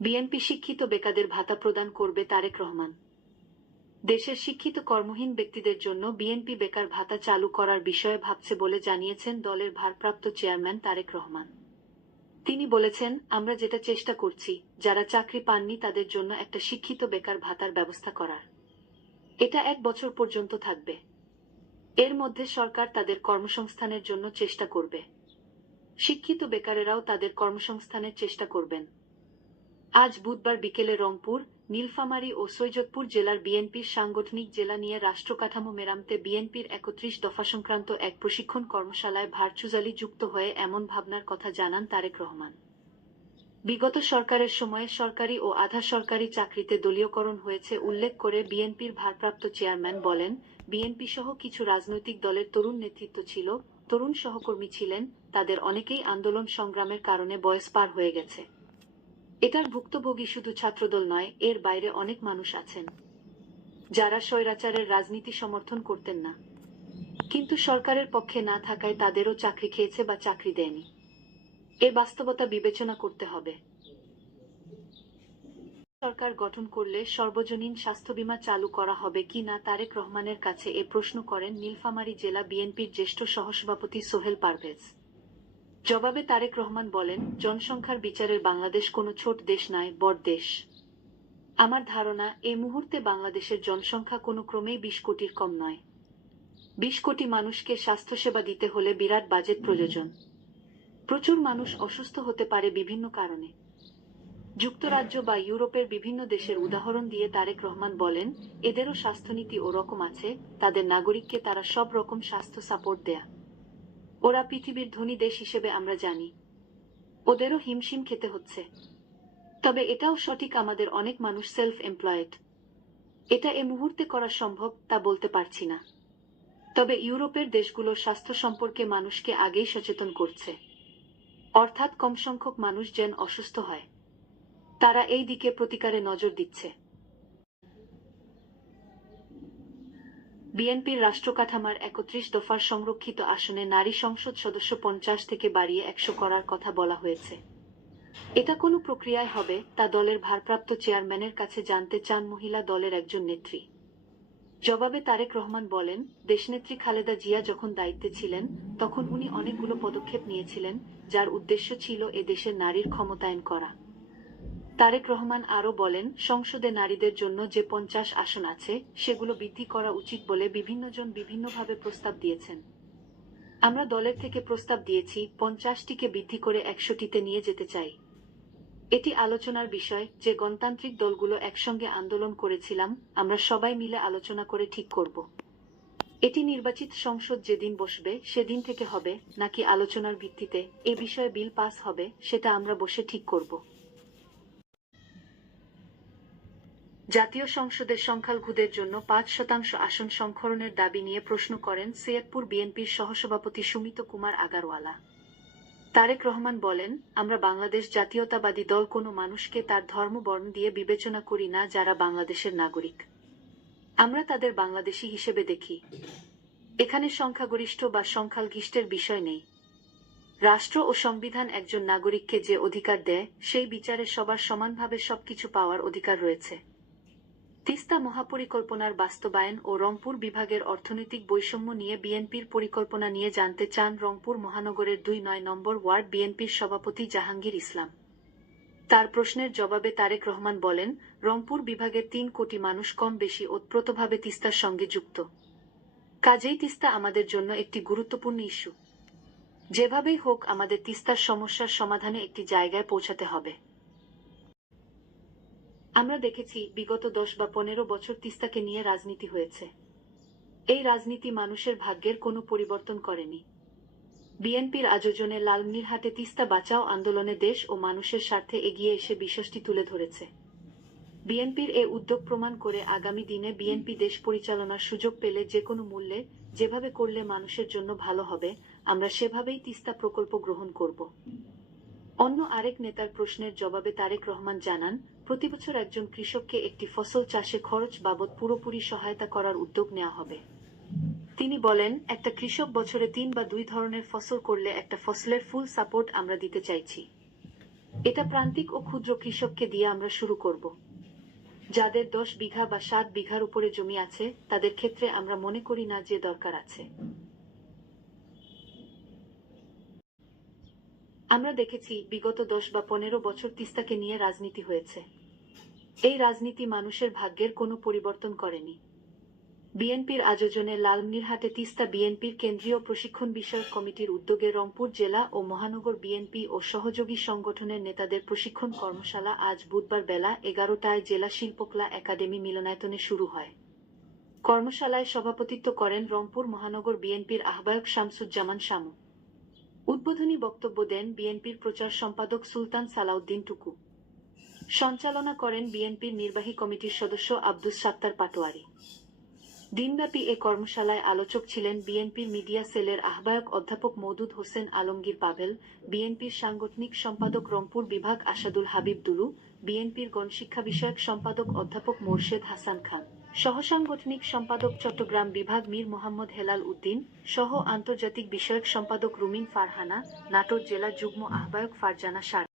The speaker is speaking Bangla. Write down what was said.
বিএনপি শিক্ষিত বেকারদের ভাতা প্রদান করবে তারেক রহমান। দেশের শিক্ষিত কর্মহীন ব্যক্তিদের জন্য বিএনপি বেকার ভাতা চালু করার বিষয়ে ভাবছে বলে জানিয়েছেন দলের ভারপ্রাপ্ত চেয়ারম্যান তারেক রহমান। তিনি বলেছেন, আমরা যেটা চেষ্টা করছি, যারা চাকরি পাননি তাদের জন্য একটা শিক্ষিত বেকার ভাতার ব্যবস্থা করার। এটা এক বছর পর্যন্ত থাকবে। এর মধ্যে সরকার তাদের কর্মসংস্থানের জন্য চেষ্টা করবে। শিক্ষিত বেকারেরাও তাদের কর্মসংস্থানের চেষ্টা করবেন। আজ বুধবার বিকেলে রংপুর, নীলফামারী ও সৈয়দপুর জেলার বিএনপির সাংগঠনিক জেলা নিয়ে রাষ্ট্রকাঠামো মেরামতে বিএনপির একত্রিশ দফা সংক্রান্ত এক প্রশিক্ষণ কর্মশালায় ভার্চুয়ালি যুক্ত হয়ে এমন ভাবনার কথা জানান তারেক রহমান। বিগত সরকারের সময়ে সরকারি ও আধা সরকারি চাকরিতে দলীয়করণ হয়েছে উল্লেখ করে বিএনপির ভারপ্রাপ্ত চেয়ারম্যান বলেন বিএনপি সহ কিছু রাজনৈতিক দলের তরুণ নেতৃত্ব ছিল, তরুণ সহকর্মী ছিলেন, তাদের অনেকেই আন্দোলন সংগ্রামের কারণে বয়স পার হয়ে গেছে। এটার ভুক্তভোগী শুধু ছাত্রদল নয়, এর বাইরে অনেক মানুষ আছেন। যারা স্বৈরাচারের রাজনীতি সমর্থন করতেন না। কিন্তু সরকারের পক্ষে না থাকায় তাদেরও চাকরি খেয়েছে বা চাকরি দেয়নি। এ বাস্তবতা বিবেচনা করতে হবে। সরকার গঠন করলে সর্বজনীন স্বাস্থ্য বীমা চালু করা হবে কি না তারেক রহমানের কাছে এ প্রশ্ন করেন নীলফামারী জেলা বিএনপির জ্যেষ্ঠ সহসভাপতি সোহেল পারভেজ। জবাবে তারেক রহমান বলেন, জনসংখ্যার বিচারের বাংলাদেশ কোনো ছোট দেশ নয় বড় দেশ। আমার ধারণা, এই মুহূর্তে বাংলাদেশের জনসংখ্যা কোনো ক্রমেই বিশ কোটির কম নয়। বিশ কোটি মানুষকে স্বাস্থ্যসেবা দিতে হলে বিরাট বাজেট প্রয়োজন। প্রচুর মানুষ অসুস্থ হতে পারে বিভিন্ন কারণে। যুক্তরাজ্য বা ইউরোপের বিভিন্ন দেশের উদাহরণ দিয়ে তারেক রহমান বলেন, এদেরও স্বাস্থ্যনীতি ওরকম আছে, তাদের নাগরিককে তারা সব রকম স্বাস্থ্য সাপোর্ট দেয়া। ওরা পৃথিবীর ধনী দেশ হিসেবে আমরা জানি। ওদেরও হিমশিম খেতে হচ্ছে। তবে এটাও সঠিক আমাদের অনেক মানুষ সেলফ এমপ্লয়েড এটা এ মুহূর্তে করা সম্ভব তা বলতে পারছি না। তবে ইউরোপের দেশগুলোর স্বাস্থ্য সম্পর্কে মানুষকে আগেই সচেতন করছে। অর্থাৎ কম সংখ্যক মানুষ যেন অসুস্থ হয়। তারা এই দিকে প্রতিকারে নজর দিচ্ছে। বিএনপির রাষ্ট্রকাঠামার একত্রিশ দফার সংরক্ষিত আসনে নারী সংসদ সদস্য পঞ্চাশ থেকে বাড়িয়ে একশো করার কথা বলা হয়েছে। এটা কোনো প্রক্রিয়ায় হবে, তা দলের ভারপ্রাপ্ত চেয়ারম্যানের কাছে জানতে চান মহিলা দলের একজন নেত্রী। জবাবে তারেক রহমান বলেন, দেশনেত্রী খালেদা জিয়া যখন দায়িত্বে ছিলেন, তখন উনি অনেকগুলো পদক্ষেপ নিয়েছিলেন, যার উদ্দেশ্য ছিল এ দেশের নারীর ক্ষমতায়ন করা। তারেক রহমান আরও বলেন, সংসদে নারীদের জন্য যে পঞ্চাশ আসন আছে, সেগুলো বৃদ্ধি করা উচিত বলে বিভিন্নজন বিভিন্নভাবে প্রস্তাব দিয়েছেন। আমরা দলের থেকে প্রস্তাব দিয়েছি, পঞ্চাশটিকে বৃদ্ধি করে একশোটিতে নিয়ে যেতে চাই। এটি আলোচনার বিষয়, যে গণতান্ত্রিক দলগুলো একসঙ্গে আন্দোলন করেছিলাম, আমরা সবাই মিলে আলোচনা করে ঠিক করব। এটি নির্বাচিত সংসদ যেদিন বসবে, সেদিন থেকে হবে, নাকি আলোচনার ভিত্তিতে এ বিষয়ে বিল পাস হবে, সেটা আমরা বসে ঠিক করব। জাতীয় সংসদের সংখ্যালঘুদের জন্য পাঁচ শতাংশ আসন সংরক্ষণের দাবি নিয়ে প্রশ্ন করেন সৈয়দপুর বিএনপির সহসভাপতি সুমিত কুমার আগারওয়ালা। তারেক রহমান বলেন, আমরা বাংলাদেশ জাতীয়তাবাদী দল, কোনো মানুষকে তার ধর্ম, বর্ণ দিয়ে বিবেচনা করি না যারা বাংলাদেশের নাগরিক। আমরা তাদের বাংলাদেশি হিসেবে দেখি। এখানে সংখ্যাগরিষ্ঠ বা সংখ্যালঘিষ্টের বিষয় নেই। রাষ্ট্র ও সংবিধান একজন নাগরিককে যে অধিকার দেয়, সেই বিচারে সবার সমানভাবে সবকিছু পাওয়ার অধিকার রয়েছে। তিস্তা মহাপরিকল্পনার বাস্তবায়ন ও রংপুর বিভাগের অর্থনৈতিক বৈষম্য নিয়ে বিএনপির পরিকল্পনা নিয়ে জানতে চান রংপুর মহানগরের দুই নয় নম্বর ওয়ার্ড বিএনপির সভাপতি জাহাঙ্গীর ইসলাম। তার প্রশ্নের জবাবে তারেক রহমান বলেন, রংপুর বিভাগের তিন কোটি মানুষ কম বেশি ওতপ্রোতভাবে তিস্তার সঙ্গে যুক্ত। কাজেই তিস্তা আমাদের জন্য একটি গুরুত্বপূর্ণ ইস্যু। যেভাবেই হোক, আমাদের তিস্তার সমস্যার সমাধানে একটি জায়গায় পৌঁছাতে হবে। আমরা দেখেছি বিগত দশ বা পনেরো বছর তিস্তাকে নিয়ে রাজনীতি হয়েছে। এই রাজনীতি মানুষের ভাগ্যের কোনো পরিবর্তন করেনি। বিএনপির আয়োজনে লালমনিরহাটে তিস্তা বাঁচাও আন্দোলনে দেশ ও মানুষের স্বার্থে এগিয়ে এসে বিষয়টি তুলে ধরেছে। বিএনপির এ উদ্যোগ প্রমাণ করে আগামী দিনে বিএনপি দেশ পরিচালনার সুযোগ পেলে যে কোনো মূল্যে যেভাবে করলে মানুষের জন্য ভালো হবে, আমরা সেভাবেই তিস্তা প্রকল্প গ্রহণ করব। অন্য আরেক নেতার প্রশ্নের জবাবে তারেক রহমান জানান প্রতিবছর একজন কৃষককে একটি ফসল চাষে খরচ বাবদ পুরোপুরি সহায়তা করার উদ্যোগ নেওয়া হবে। তিনি বলেন, একটা কৃষক বছরে তিন বা দুই ধরনের ফসল করলে একটা ফসলের ফুল সাপোর্ট আমরা দিতে চাইছি। এটা প্রান্তিক ও ক্ষুদ্র কৃষককে দিয়ে আমরা শুরু করব। যাদের দশ বিঘা বা সাত বিঘার উপরে জমি আছে, তাদের ক্ষেত্রে আমরা মনে করি না যে দরকার আছে। আমরা দেখেছি বিগত দশ বা পনেরো বছর তিস্তাকে নিয়ে রাজনীতি হয়েছে। এই রাজনীতি মানুষের ভাগ্যের কোনো পরিবর্তন করেনি। বিএনপির আয়োজনে লালমনিরহাটে তিস্তা বিএনপির কেন্দ্রীয় প্রশিক্ষণ বিষয়ক কমিটির উদ্যোগে রংপুর জেলা ও মহানগর বিএনপি ও সহযোগী সংগঠনের নেতাদের প্রশিক্ষণ কর্মশালা আজ বুধবার বেলা এগারোটায় জেলা শিল্পকলা একাডেমি মিলনায়তনে শুরু হয়। কর্মশালায় সভাপতিত্ব করেন রংপুর মহানগর বিএনপির আহ্বায়ক শামসুজ্জামান শামু। উদ্বোধনী বক্তব্য দেন বিএনপির প্রচার সম্পাদক সুলতান সালাউদ্দিন টুকু। সঞ্চালনা করেন বিএনপির নির্বাহী কমিটির সদস্য আব্দুস সাত্তার পাটোয়ারি। দিনব্যাপী এ কর্মশালায় আলোচক ছিলেন বিএনপির মিডিয়া সেলের আহ্বায়ক অধ্যাপক মওদুদ হোসেন আলমগীর পাভেল, বিএনপির সাংগঠনিক সম্পাদক রংপুর বিভাগ আসাদুল হাবিব দুলু, বিএনপির গণশিক্ষা বিষয়ক সম্পাদক অধ্যাপক মোর্শেদ হাসান খান। সহসাংগঠনিক সম্পাদক চট্টগ্রাম বিভাগ মীর মোহাম্মদ হেলাল উদ্দিন সহ আন্তর্জাতিক বিষয়ক সম্পাদক রুমিন ফারহানা, নাটোর জেলা যুগ্ম আহ্বায়ক ফারজানা সার